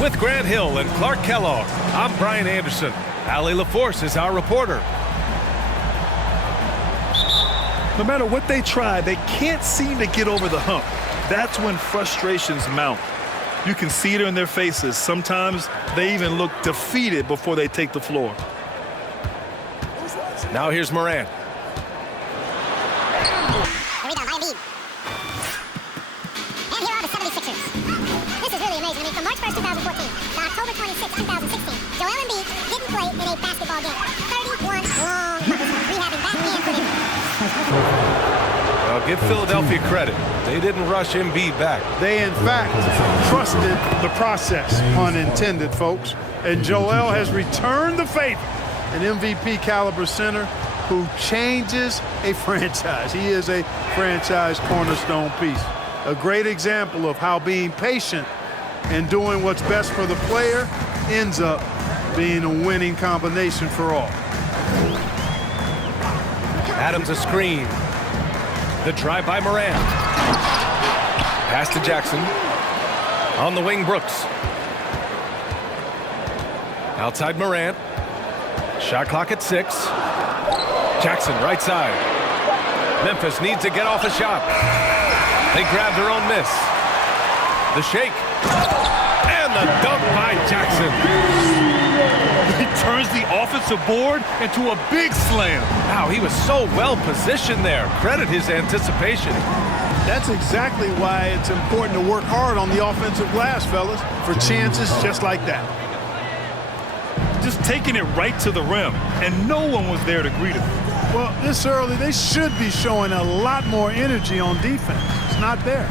With Grant Hill and Clark Kellogg, I'm Brian Anderson. Allie LaForce is our reporter. No matter what they try, they can't seem to get over the hump. That's when frustrations mount. You can see it in their faces. Sometimes they even look defeated before they take the floor. Now here's Morant. And here are the 76ers. This is really amazing. I mean, from March 1st, 2014 to October 26, 2016, Joel Embiid didn't play in a basketball game. 31 long years rehabbing back and for injury. Well, give Philadelphia credit. They didn't rush Embiid back. They, in fact, trusted the process, pun intended, folks. And Joel has returned the favor. An MVP caliber center who changes a franchise. He is a franchise cornerstone piece. A great example of how being patient and doing what's best for the player ends up being a winning combination for all. Adams a screen. The drive by Morant. Pass to Jackson. On the wing, Brooks. Outside Morant. Shot clock at 6. Jackson, right side. Memphis needs to get off a shot. They grab their own miss. The shake. And the dunk by Jackson. He turns the offensive board into a big slam. Wow, he was so well positioned there. Credit his anticipation. That's exactly why it's important to work hard on the offensive glass, fellas, for chances just like that. Just taking it right to the rim, and no one was there to greet him. Well, this early, they should be showing a lot more energy on defense. It's not there.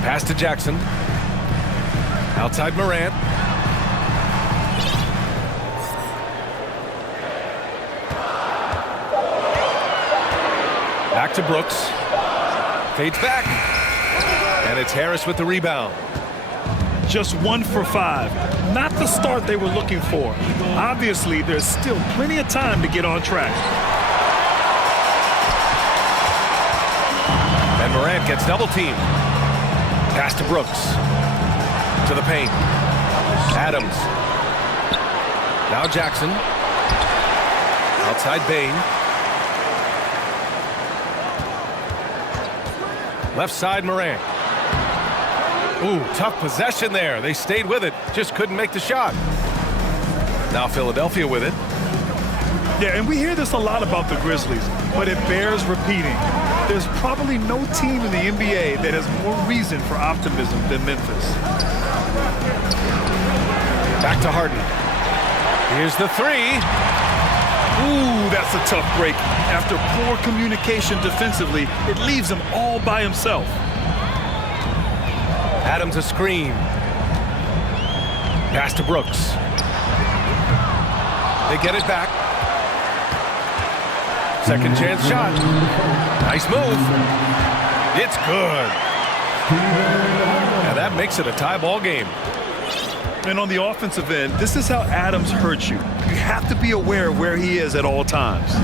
Pass to Jackson. Outside Morant. Back to Brooks. Fades back. And it's Harris with the rebound. Just 1 for 5. Not the start they were looking for. Obviously, there's still plenty of time to get on track. And Morant gets double teamed. Pass to Brooks. To the paint. Adams. Now Jackson. Outside Bane. Left side Morant. Ooh, tough possession there. They stayed with it. Just couldn't make the shot. Now Philadelphia with it. Yeah, and we hear this a lot about the Grizzlies, but it bears repeating. There's probably no team in the NBA that has more reason for optimism than Memphis. Back to Harden. Here's the 3. Ooh, that's a tough break. After poor communication defensively, it leaves him all by himself. Adams a screen. Pass to Brooks. They get it back. Second chance shot. Nice move. It's good. And that makes it a tie ball game. And on the offensive end, this is how Adams hurts you. You have to be aware of where he is at all times.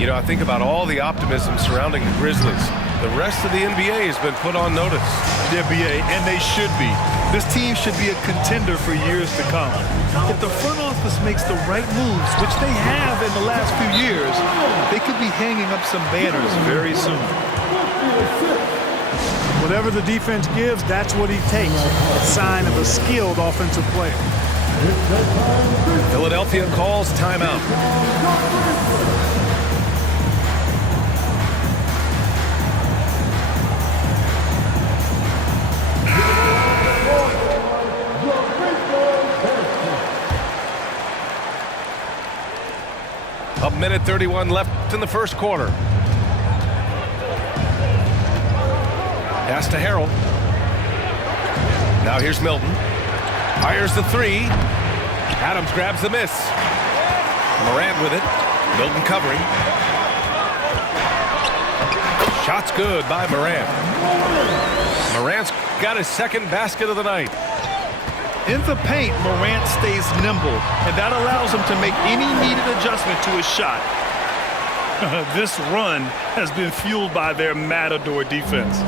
You know, I think about all the optimism surrounding the Grizzlies. The rest of the NBA has been put on notice. The NBA, and they should be. This team should be a contender for years to come. If the front office makes the right moves, which they have in the last few years, they could be hanging up some banners very soon. Whatever the defense gives, that's what he takes. A sign of a skilled offensive player. Philadelphia calls timeout. A minute 31 left in the first quarter. Pass to Harrell. Now here's Milton. Fires the 3. Adams grabs the miss. Morant with it. Milton covering. Shot's good by Morant. Morant's got his second basket of the night. In the paint, Morant stays nimble, and that allows him to make any needed adjustment to his shot. This run has been fueled by their Matador defense.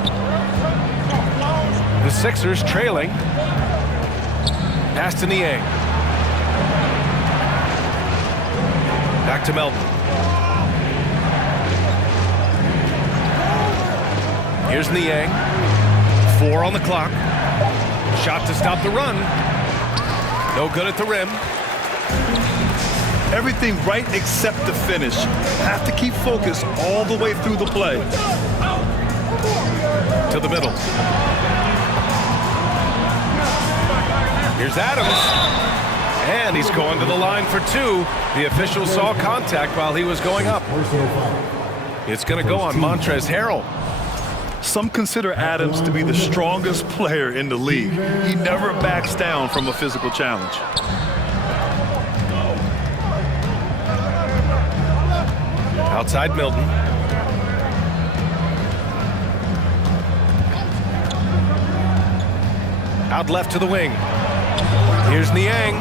The Sixers trailing. Pass to Niang. Back to Melton. Here's Niang. 4 on the clock. Shot to stop the run. No good at the rim. Everything right except the finish. Have to keep focus all the way through the play. To the middle. Here's Adams. And he's going to the line for 2. The official saw contact while he was going up. It's going to go on Montrezl Harrell. Some consider Adams to be the strongest player in the league. He never backs down from a physical challenge. Outside Milton. Out left to the wing. Here's Niang.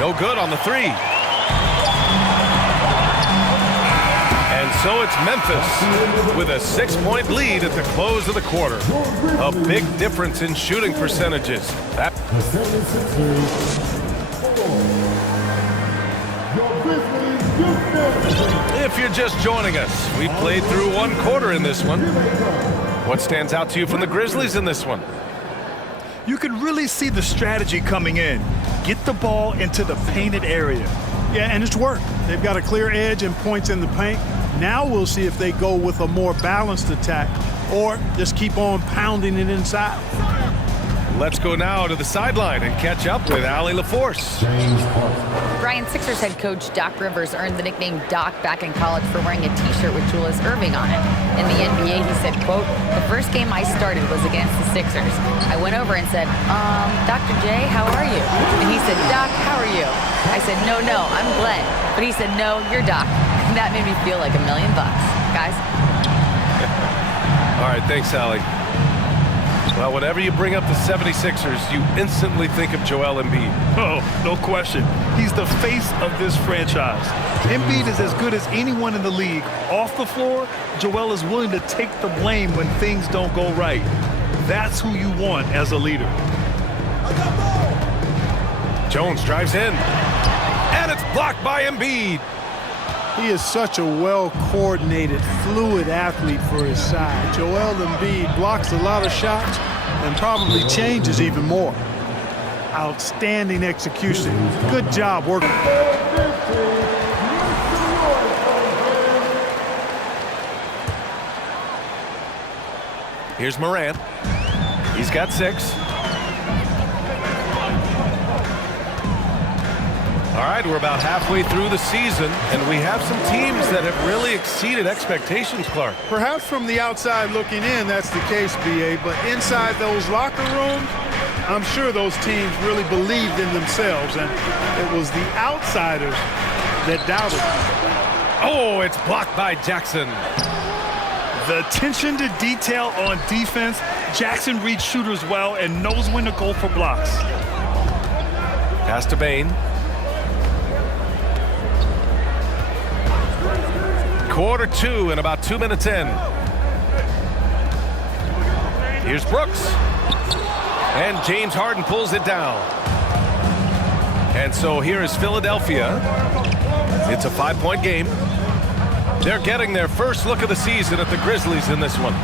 No good on the 3. And so it's Memphis with a 6-point lead at the close of the quarter. A big difference in shooting percentages. If you're just joining us, we played through 1 quarter in this one. What stands out to you from the Grizzlies in this one? You can really see the strategy coming in. Get the ball into the painted area. Yeah, and it's worked. They've got a clear edge and points in the paint. Now we'll see if they go with a more balanced attack or just keep on pounding it inside. Let's go now to the sideline and catch up with Allie LaForce. Brian, Sixers head coach Doc Rivers earned the nickname Doc back in college for wearing a T-shirt with Julius Erving on it. In the NBA, he said, quote, "The first game I started was against the Sixers. I went over and said, Dr. J, how are you?" And he said, "Doc, how are you?" I said, no, I'm Glenn." But he said, "No, you're Doc." And that made me feel like $1 million, guys. All right, thanks, Allie. Well, whenever you bring up the 76ers, you instantly think of Joel Embiid. Oh, no question. He's the face of this franchise. Embiid is as good as anyone in the league. Off the floor, Joel is willing to take the blame when things don't go right. That's who you want as a leader. Jones drives in, and it's blocked by Embiid. He is such a well-coordinated, fluid athlete for his side. Joel Embiid blocks a lot of shots and probably changes even more. Outstanding execution. Good job working. Here's Morant. He's got 6. All right, we're about halfway through the season, and we have some teams that have really exceeded expectations, Clark. Perhaps from the outside looking in, that's the case, B.A., but inside those locker rooms, I'm sure those teams really believed in themselves, and it was the outsiders that doubted. Oh, it's blocked by Jackson. The attention to detail on defense. Jackson reads shooters well and knows when to go for blocks. Pass to Bane. Quarter 2 and about 2 minutes in. Here's Brooks. And James Harden pulls it down. And so here is Philadelphia. It's a 5-point game. They're getting their first look of the season at the Grizzlies in this one.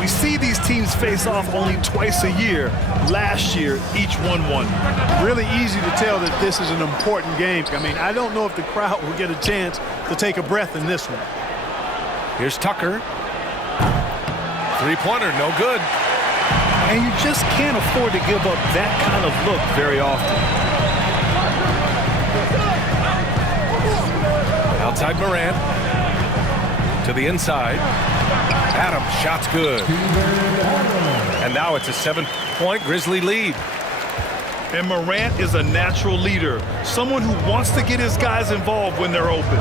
We see these teams face off only twice a year. Last year, each won 1. Really easy to tell that this is an important game. I mean, I don't know if the crowd will get a chance to take a breath in this one. Here's Tucker. 3-pointer, no good. And you just can't afford to give up that kind of look very often. Outside Morant. To the inside. Adams, shot's good. And now it's a 7-point Grizzly lead. And Morant is a natural leader. Someone who wants to get his guys involved when they're open.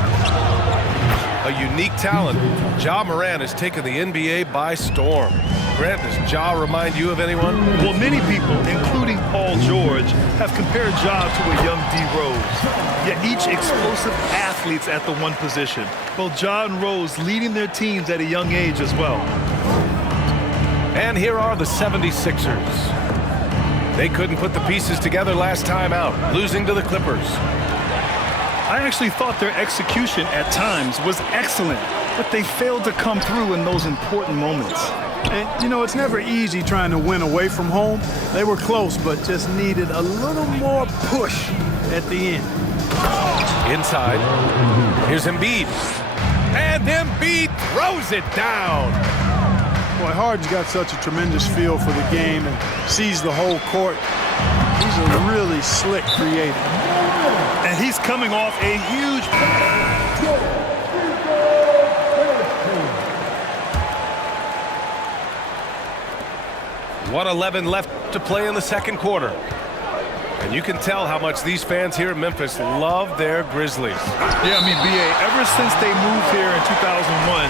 A unique talent. Ja Morant has taken the NBA by storm. Grant, does Ja remind you of anyone? Well, many people, including Paul George, have compared Ja to a young D. Rose. Yet each explosive athletes at the one position. Both Ja and Rose leading their teams at a young age as well. And here are the 76ers. They couldn't put the pieces together last time out, losing to the Clippers. I actually thought their execution at times was excellent, but they failed to come through in those important moments. And, you know, it's never easy trying to win away from home. They were close, but just needed a little more push at the end. Inside, here's Embiid. And Embiid throws it down. Boy, Harden's got such a tremendous feel for the game and sees the whole court. He's a really slick creator. And he's coming off a huge... 1:11 left to play in the second quarter. And you can tell how much these fans here in Memphis love their Grizzlies. Yeah, I mean, B.A., ever since they moved here in 2001,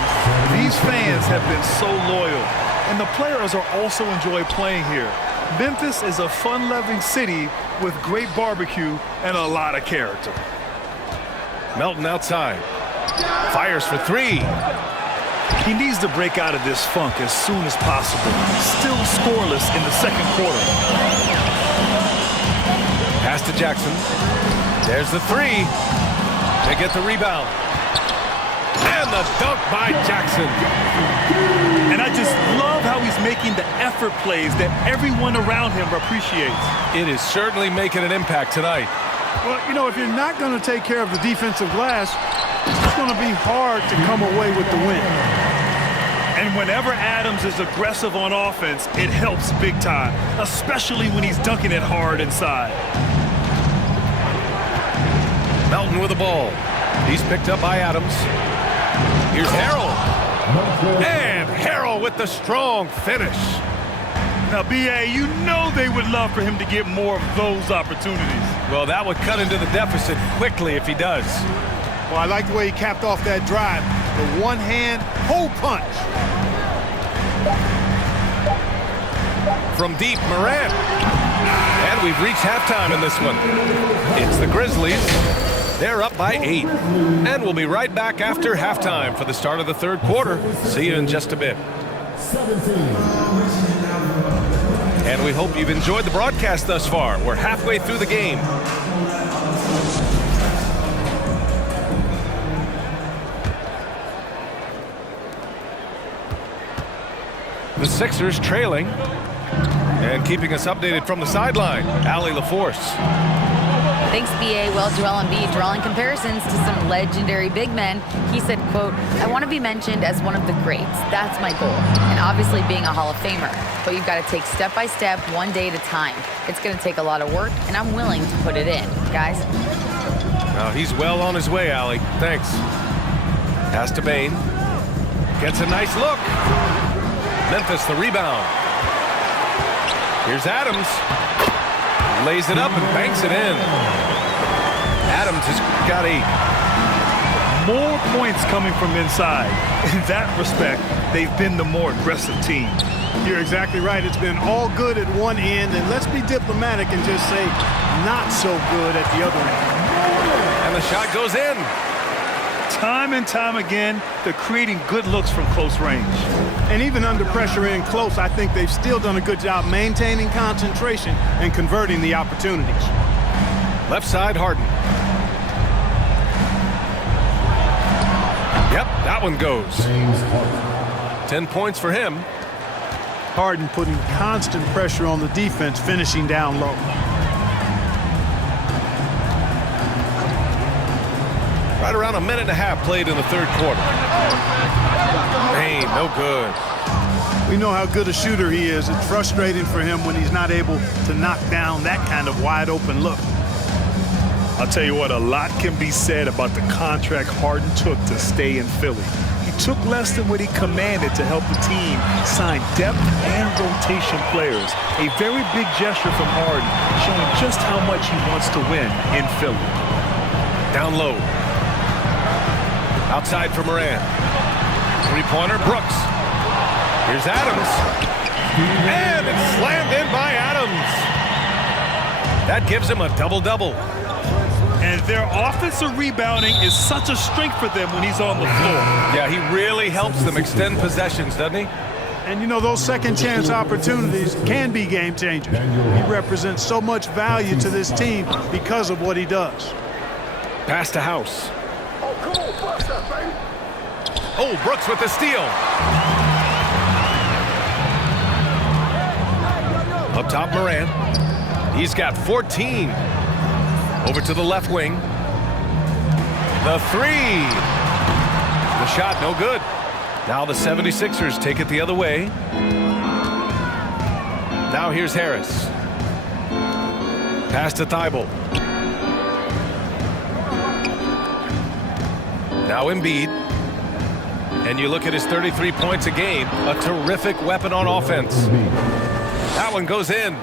these fans have been so loyal. And the players are also enjoy playing here. Memphis is a fun-loving city with great barbecue and a lot of character. Melton outside. Fires for three. He needs to break out of this funk as soon as possible. Still scoreless in the second quarter. Pass to Jackson. There's the three. They get the rebound. And the dunk by Jackson. And I just love how he's making the effort plays that everyone around him appreciates. It is certainly making an impact tonight. Well, you know, if you're not going to take care of the defensive glass, it's going to be hard to come away with the win. And whenever Adams is aggressive on offense, it helps big time, especially when he's dunking it hard inside. Melton with the ball. He's picked up by Adams. Here's Harrell. And Harrell with the strong finish. Now, B.A., you know they would love for him to get more of those opportunities. Well, that would cut into the deficit quickly if he does. Well, I like the way he capped off that drive. The one-hand hole punch. From deep, Morant. And we've reached halftime in this one. It's the Grizzlies. They're up by 8. And we'll be right back after halftime for the start of the third quarter. See you in just a bit. And we hope you've enjoyed the broadcast thus far. We're halfway through the game. The Sixers trailing and keeping us updated from the sideline, Allie LaForce. Thanks, B.A. Well, Joel Embiid drawing comparisons to some legendary big men. He said, quote, "I want to be mentioned as one of the greats. That's my goal. And obviously being a Hall of Famer. But you've got to take step by step, one day at a time. It's going to take a lot of work, and I'm willing to put it in. Guys." Now he's well on his way, Allie. Thanks. Pass to Bane. Gets a nice look. Memphis the rebound. Here's Adams. Lays it up and banks it in. Adams has got 8. More points coming from inside. In that respect, they've been the more aggressive team. You're exactly right. It's been all good at one end, and let's be diplomatic and just say not so good at the other end. And the shot goes in. Time and time again, they're creating good looks from close range. And even under pressure in close, I think they've still done a good job maintaining concentration and converting the opportunities. Left side, Harden. Yep, that one goes. 10 points for him. Harden putting constant pressure on the defense, finishing down low. Right around a minute and a half played in the third quarter. Bane, no good. We know how good a shooter he is. It's frustrating for him when he's not able to knock down that kind of wide open look. I'll tell you what, a lot can be said about the contract Harden took to stay in Philly. He took less than what he commanded to help the team sign depth and rotation players. A very big gesture from Harden, showing just how much he wants to win in Philly. Down low. Outside for Morant. Three-pointer, Brooks. Here's Adams. And it's slammed in by Adams. That gives him a double-double. And their offensive rebounding is such a strength for them when he's on the floor. Yeah, he really helps them extend possessions, doesn't he? And, you know, those second-chance opportunities can be game-changers. He represents so much value to this team because of what he does. Pass to House. Oh, Brooks with the steal. Up top, Morant. He's got 14. Over to the left wing. The three. The shot, no good. Now the 76ers take it the other way. Now here's Harris. Pass to Thibault. Now Embiid. And you look at his 33 points a game, a terrific weapon on offense. That one goes in.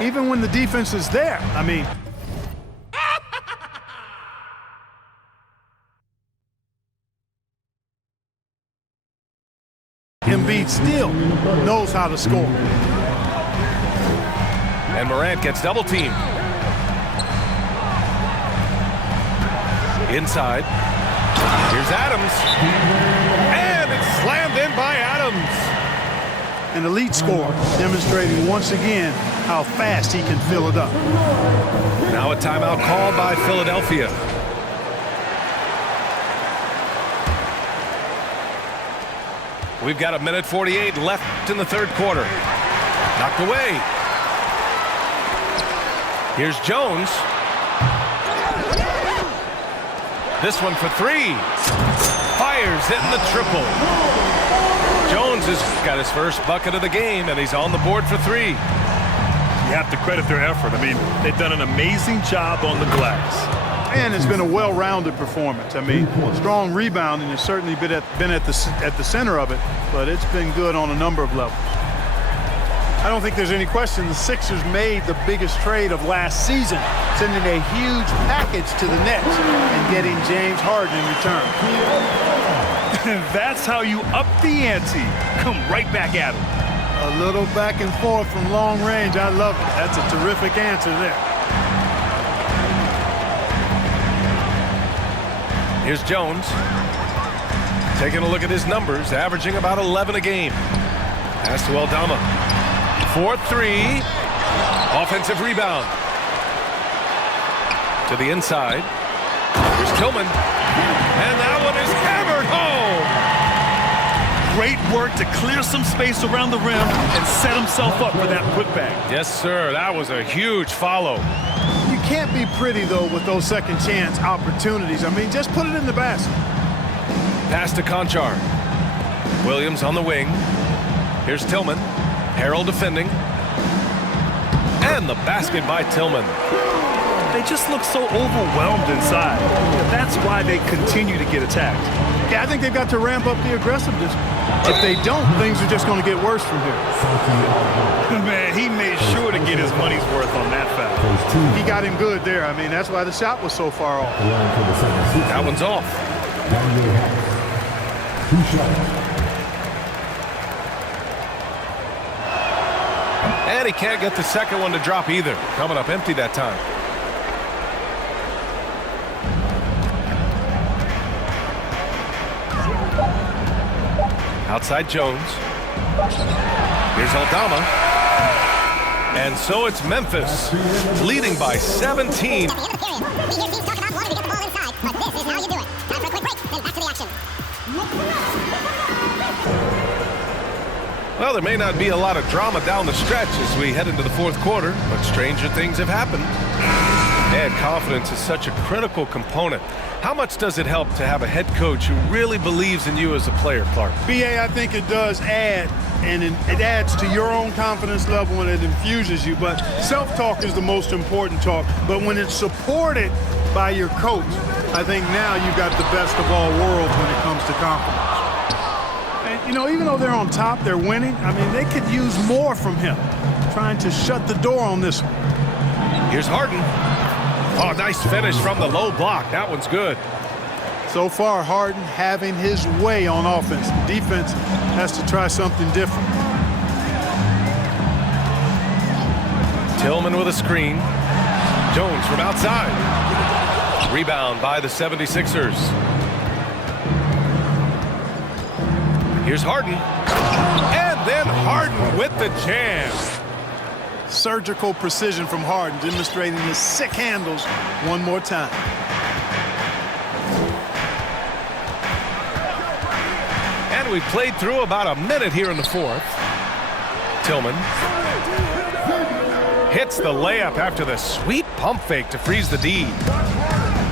Even when the defense is there, I mean. Embiid still knows how to score. And Morant gets double teamed. Inside. Here's Adams. And it's slammed in by Adams. An elite scorer, demonstrating once again how fast he can fill it up. Now a timeout called by Philadelphia. We've got 1:48 left in the third quarter. Knocked away. Here's Jones. This one for three. Fires, hitting the triple. Jones has got his first bucket of the game, and he's on the board for three. You have to credit their effort. I mean, they've done an amazing job on the glass. And it's been a well-rounded performance. I mean, strong rebounding has certainly been at the center of it, but it's been good on a number of levels. I don't think there's any question the Sixers made the biggest trade of last season, sending a huge package to the Nets and getting James Harden in return. That's how you up the ante. Come right back at him. A little back and forth from long range. I love it. That's a terrific answer there. Here's Jones. Taking a look at his numbers, averaging about 11 a game. Pass to Aldama. 4-3. Offensive rebound. To the inside. Here's Tillman. And that one is hammered home. Great work to clear some space around the rim and set himself up for that putback. Yes, sir. That was a huge follow. You can't be pretty, though, with those second chance opportunities. I mean, just put it in the basket. Pass to Conchar. Williams on the wing. Here's Tillman. Harrell defending. And the basket by Tillman. They just look so overwhelmed inside. That's why they continue to get attacked. Yeah, I think they've got to ramp up the aggressiveness. If they don't, things are just going to get worse from here. Man, he made sure to get his money's worth on that foul. He got him good there. I mean, that's why the shot was so far off. That one's off. And he can't get the second one to drop either. Coming up empty that time. Outside Jones. Here's Aldama. And so it's Memphis, leading by 17. At the end of the period, we hear teams talk about wanting to get the ball inside, but this is how you do it. Time for a quick break, then back to the action. Well, there may not be a lot of drama down the stretch as we head into the fourth quarter, but stranger things have happened. And confidence is such a critical component. How much does it help to have a head coach who really believes in you as a player, Clark? BA, I think it does add, and it adds to your own confidence level and it infuses you. But self-talk is the most important talk. But when it's supported by your coach, I think now you've got the best of all worlds when it comes to confidence. And, you know, even though they're on top, they're winning. I mean, they could use more from him, trying to shut the door on this one. Here's Harden. Oh, nice finish from the low block. That one's good. So far, Harden having his way on offense. Defense has to try something different. Tillman with a screen. Jones from outside. Rebound by the 76ers. Here's Harden. And then Harden with the jam. Surgical precision from Harden, demonstrating his sick handles one more time. And we played through about a minute here in the fourth. Tillman hits the layup after the sweet pump fake to freeze the D.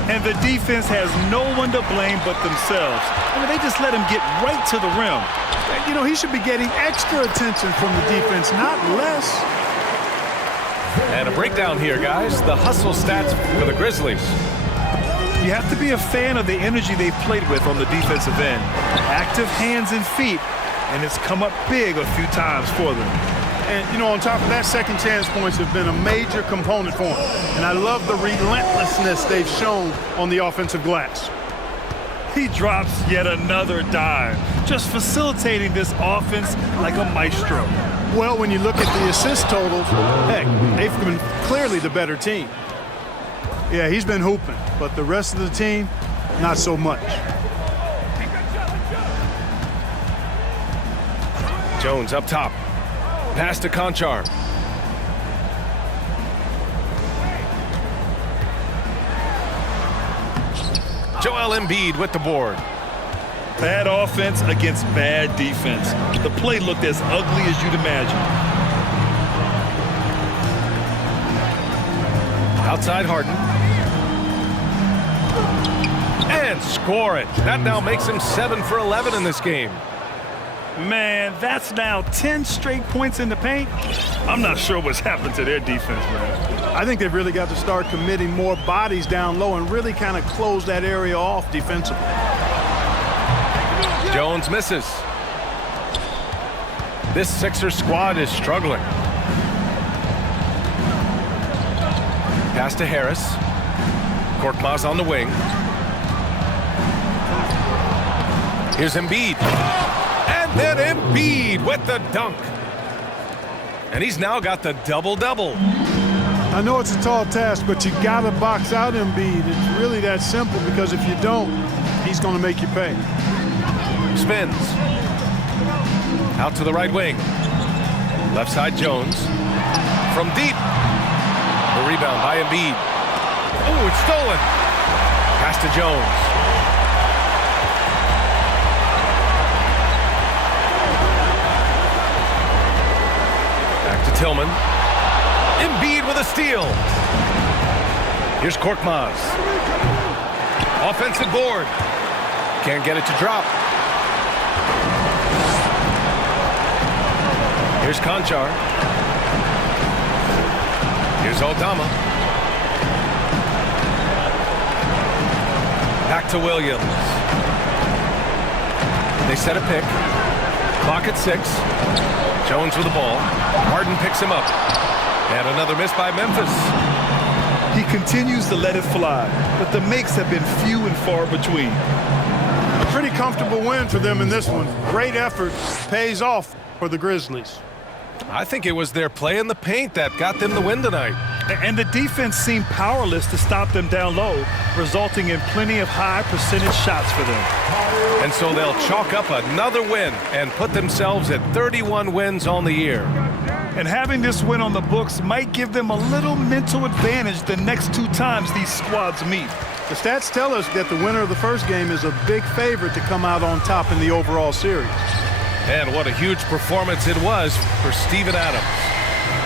And the defense has no one to blame but themselves. I mean, they just let him get right to the rim. You know, he should be getting extra attention from the defense, not less. And a breakdown here, guys. The hustle stats for the Grizzlies. You have to be a fan of the energy they've played with on the defensive end. Active hands and feet, and it's come up big a few times for them. And, you know, on top of that, second chance points have been a major component for him. And I love the relentlessness they've shown on the offensive glass. He drops yet another dime, just facilitating this offense like a maestro. Well, when you look at the assist totals, heck, they've been clearly the better team. Yeah, he's been hooping, but the rest of the team, not so much. Jones up top. Pass to Conchar. Joel Embiid with the board. Bad offense against bad defense. The play looked as ugly as you'd imagine. Outside Harden. And score it. That now makes him 7 for 11 in this game. Man, that's now 10 straight points in the paint. I'm not sure what's happened to their defense, man. I think they've really got to start committing more bodies down low and really kind of close that area off defensively. Jones misses. This Sixers squad is struggling. Pass to Harris. Korkmaz on the wing. Here's Embiid. And then Embiid with the dunk. And he's now got the double-double. I know it's a tall task, but you got to box out Embiid. It's really that simple, because if you don't, he's going to make you pay. Spins. Out to the right wing. Left side Jones. From deep. The rebound by Embiid. Oh, it's stolen. Pass to Jones. Back to Tillman. Embiid with a steal. Here's Korkmaz. Offensive board. Can't get it to drop. Here's Conchar. Here's Aldama. Back to Williams. They set a pick. Clock at 6. Jones with the ball. Harden picks him up. And another miss by Memphis. He continues to let it fly, but the makes have been few and far between. A pretty comfortable win for them in this one. Great effort pays off for the Grizzlies. I think it was their play in the paint that got them the win tonight. And the defense seemed powerless to stop them down low, resulting in plenty of high percentage shots for them. And so they'll chalk up another win and put themselves at 31 wins on the year. And having this win on the books might give them a little mental advantage the next 2 times these squads meet. The stats tell us that the winner of the first game is a big favorite to come out on top in the overall series. And what a huge performance it was for Steven Adams.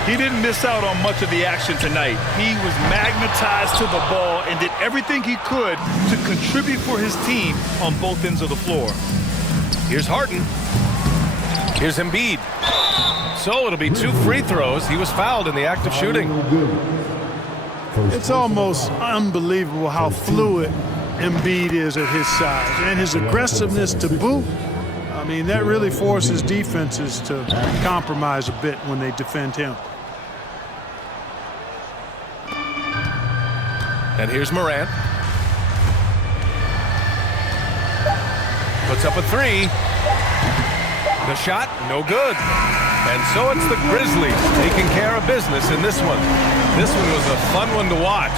He didn't miss out on much of the action tonight. He was magnetized to the ball and did everything he could to contribute for his team on both ends of the floor. Here's Harden. Here's Embiid. So it'll be 2 free throws. He was fouled in the act of shooting. It's almost unbelievable how fluid Embiid is at his size, and his aggressiveness to boot. I mean, that really forces defenses to compromise a bit when they defend him. And here's Morant. Puts up a 3. The shot, no good. And so it's the Grizzlies taking care of business in this one. This one was a fun one to watch.